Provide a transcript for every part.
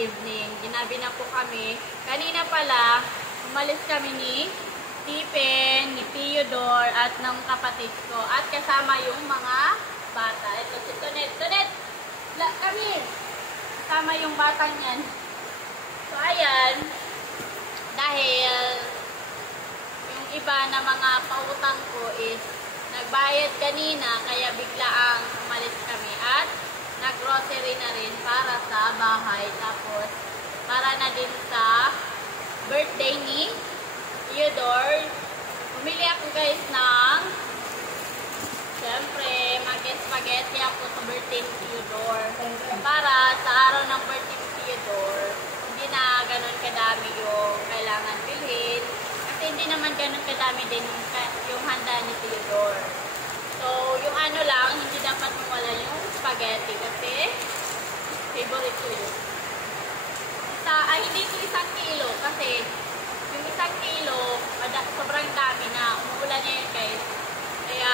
evening. Ginabi na po kami. Kanina pala, umalis kami ni Stephen, ni Theodore, at ng kapatid ko. At kasama yung mga bata. Ito si Tonet. Tonet! Kami! Kasama yung batang yan. So, ayan. Dahil yung iba na mga pautang ko is nagbayad kanina, kaya biglaang umalis kami. At nag-grocery na rin para sa bahay. Tapos, para na din sa birthday ni Theodore. Bumili ako guys ng siyempre, mag-spaghetti ako sa birthday ni Theodore. Para sa araw ng birthday ni Theodore, hindi na ganun kadami yung kailangan bilhin. Kasi hindi naman ganun kadami din yung handa ni Theodore. So, yung ano lang, hindi dapat mawala yung spaghetti kasi favorite ko yun. Hindi ko 1 kilo kasi yung 1 kilo, sobrang dami na. Umuulan niya yun guys. Kaya,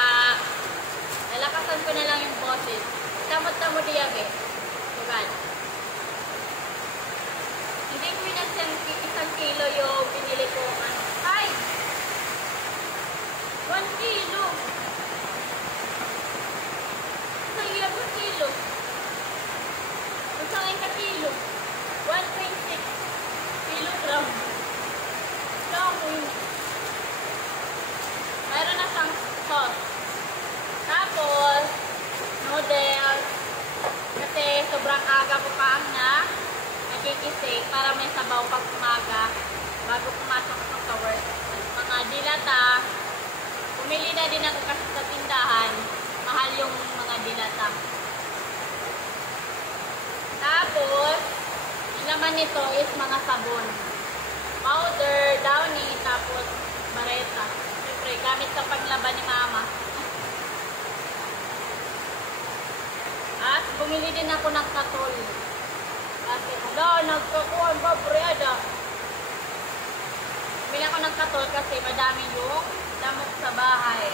nalakasan ko na lang yung boses. Tamot-tamo diyan eh. Tugal. Hindi ko yun 1 kilo yung binili ko. Ay! 1 kilo! Sayang 1 kilo. Masangin ka kilo. 1.6 kilogram. Mayroon na siyang sauce. Tapos, noodles. Kasi sobrang aga ko pa ang nagkikisig para may sabaw pag umaga bago pumasok ako sa work. At mga dilata, pumili na din ako kasi sa tindahan. Mahal yung mga dilata. Tapos, yung laman nito is mga sabon. Powder, Downy, tapos Bareta. Siyempre, gamit sa paglaban ni mama. At bumili din ako ng katol. Kasi, nagkakuhan ba, Breda? Bumili ako ng katol kasi madami yung damok sa bahay.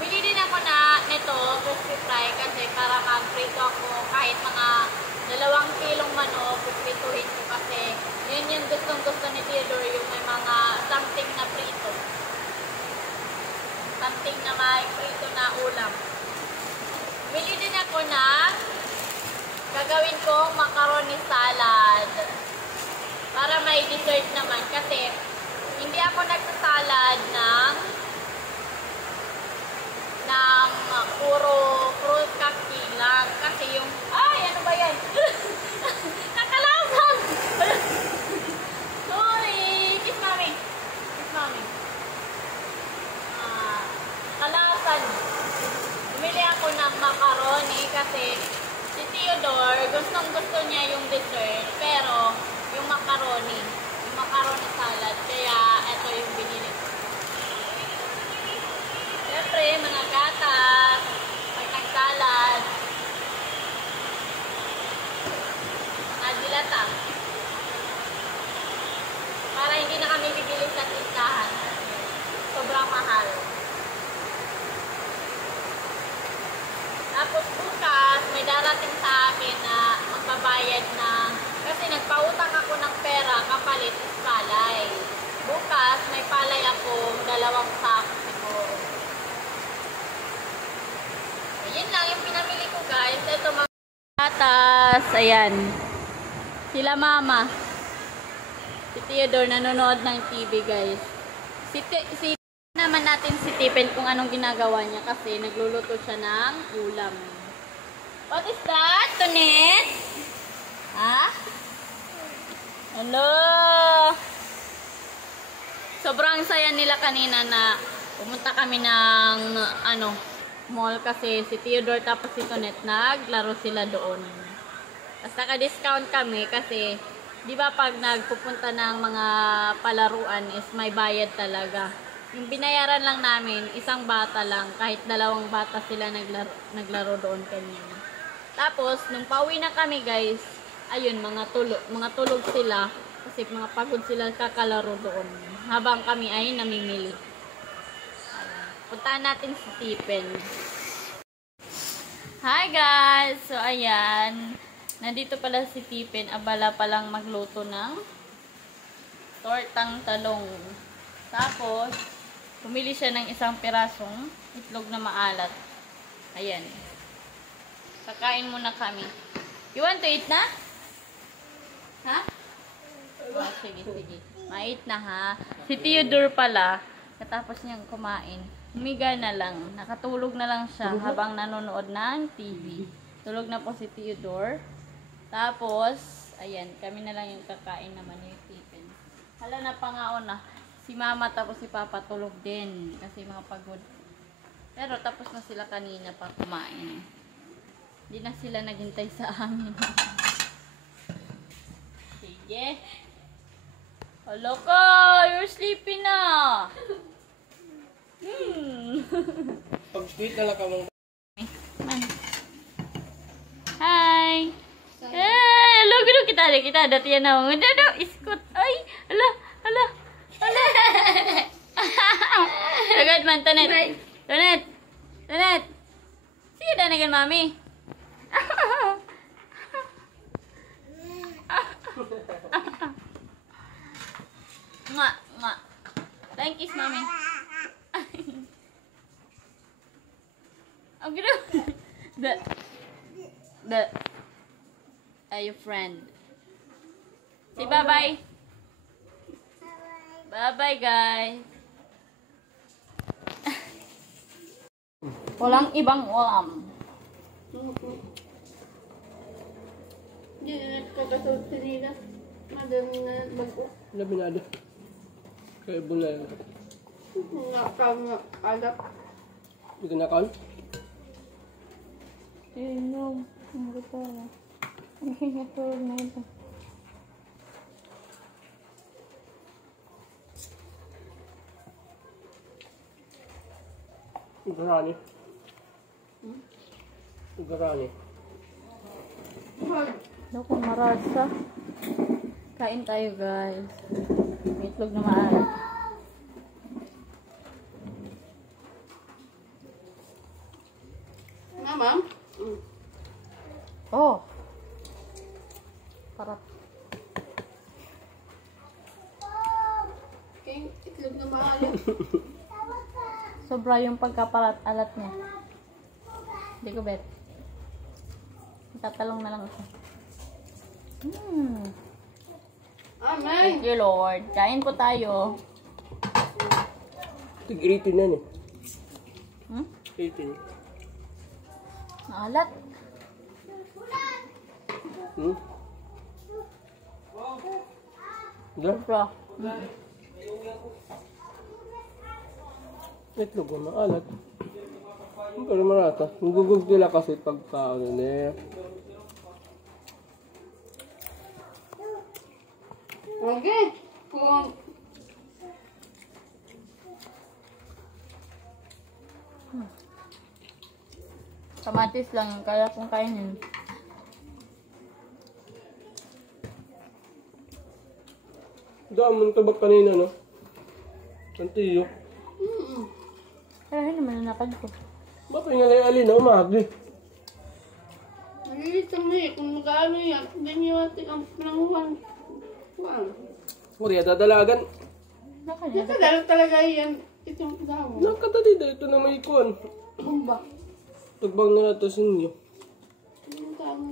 Bili din ako nito, crispy fry, kasi para mag-prito ako kahit mga 2 kilong manok, prituhin ko kasi yun yung gustong-gusto ni Theodore, yung may mga something na prito. Something na may prito na ulam. Bili din ako gagawin kong macaroni salad. Para may dessert naman kasi hindi ako nagsasalad ng puro fruit cocktail lang. Kasi yung, ano ba yan? Nakalasan! Sorry! Kiss mami! Kiss mami! Kalasan. Bumili ako ng macaroni kasi si Theodore, gustong-gusto niya yung dessert, pero yung macaroni salad, kaya ito yung binili ko. Siyempre, mga gatas, pagkagsalad, mga dilata. Para hindi na kami bibili sa tindahan. Sobrang mahal. Tapos bukas, may darating sa akin na magbabayad ng, kasi nagpautang ako ng pera, kapalit is palay. Bukas, may palay ako, 2 sack siguro. Ayan lang yung pinamili ko guys. Ito mga gatas. Ayan. Sila mama. Si Theodore nanonood ng TV guys. Si naman natin si Stephen kung anong ginagawa niya kasi nagluluto siya ng ulam. What is that, Tonet? Ha? Hello? Sobrang saya nila kanina na pumunta kami ng mall kasi si Theodore tapos si Tonet naglaro sila doon. Tapos naka-discount kami kasi di ba pag nagpupunta ng mga palaruan is may bayad talaga. Yung binayaran lang namin, 1 bata lang, kahit 2 bata sila naglaro doon kanina. Tapos, nung pauwi na kami guys, ayun, mga tulog sila, kasi mga pagod sila kakalaro doon, habang kami ay namimili. Puntahan natin si Stephen. Hi guys! So ayan, nandito pala si Tipin, abala palang magluto ng tortang talong. Tapos, pumili siya ng isang pirasong itlog na maalat. Ayan. Kakain muna kami. You want to eat na? Ha? Oh, sige. Ma-eat na ha. Si Theodore pala, katapos niyang kumain, humiga na lang. Nakatulog na lang siya habang nanonood ng TV. Tulog na po si Theodore. Tapos, ayan, kami na lang yung kakain naman yung Tipin. Hala na pangaon na. Si Mama tapos si Papa tulog din kasi mga pagod. Pero tapos na sila kanina pa kumain. Hindi na sila naghintay sa amin. Sige. Hello ka! You're sleepy na! Pag-sweet na lang ka mong... Hi! Hello, gano'n kita. Dati yan na mga dado. Iskot. Ay! Hala! Tagad man, Tonet. Sige, danagan, Mami. Nga. Thank you, Mami. Ang gano'n. Are you friend? Say bye-bye. Bye-bye, guys. Walang ibang ulam. Hindi ko kasawad sa nila. Madami na bago. Labinado. Kaya bulay na. Alak. Hindi ka nakaon? No. Ang gusto na. Ang hinatulog na ito. Ugarani. Ugarani. Naku, marasa. Kain tayo, guys. May itlog na maalat. Mama? Oh! Parap. Kaya itlog na maalit. Sobra yung pagkapalat-alat niya. Hindi ko bet. Tatalong na lang ako. Amen! Thank you, Lord. Kain po tayo. Tig-18 na eh. 18. Naalat. Diyan? Sobra. Itlog mo maalat. Pero marata. Nagugug nila kasi pagka ano na. Okay. Kung Kamatis lang yung kaya kong kainin. Damon tabak kanina, no? Antiyo. Kaya naman nanakad ko. Bakit nga na alin na umagi? nalilis kami. Kung nag-ano yan, hindi niyo natin ang pananguhan. Wow. Muriya dadalagan. Nakanya. Dalo talaga yan. Itong daw. Nakadali da ito na may kuwan. Bumba. Tugbang na nato sa inyo. Ang tama.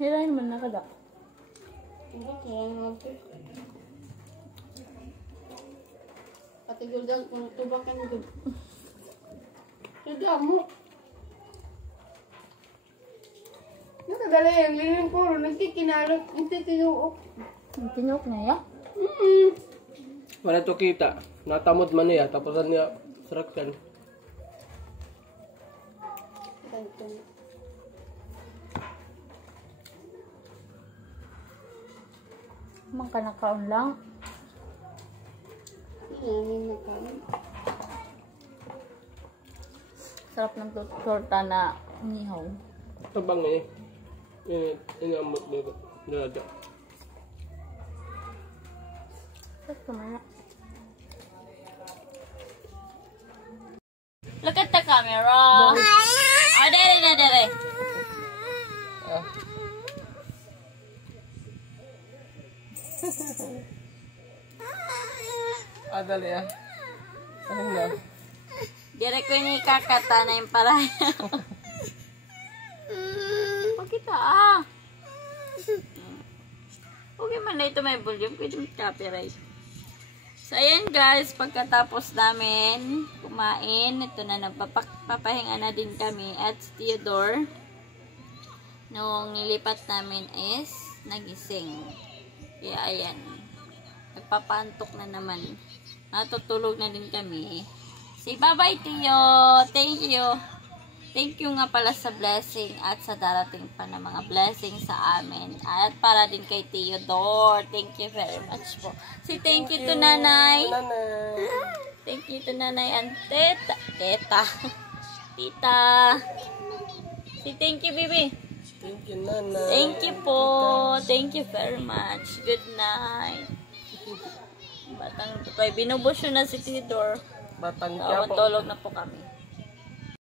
Hirahin naman nakadak. Hindi, kaya natin. Katigol dyan kung tubakan doon. Sada mo. Nakadala yan. Liling puro. Nagkikinalot. Hindi tinuok. Ang tinok niya, ya? Wala to kita. Natamod man niya. Tapusan niya saraktan. Mang kanakaon lang. Sarap ng torta na nihaw. Tabang eh. Inamot niya. Nada. Sarap naman na. Look at the camera. Oh, there Dali ah. Ayun na. Dire ko ni kakata na yung para. Pakita ah. Okay man na ito may volume. Pwede may copyright. So, ayan guys. Pagkatapos namin kumain, ito na nagpapahinga na din kami. At si Theodore, nung nilipat namin is nagising. Kaya ayan. Nagpapantok na naman. Natutulog na din kami. Say bye-bye, Tio. Thank you. Thank you nga pala sa blessing at sa darating pa na mga blessing sa amin. At para din kay Theodore. Thank you very much po. Say thank you to Nanay. Nanay. Thank you to Nanay and Teta. Tita. Say thank you, baby. Thank you, Nanay. Thank you po. Thank you very much. Good night. Batang tutay. Binubos yun na si Theodore. Batang Quiapo. Tulog na po kami.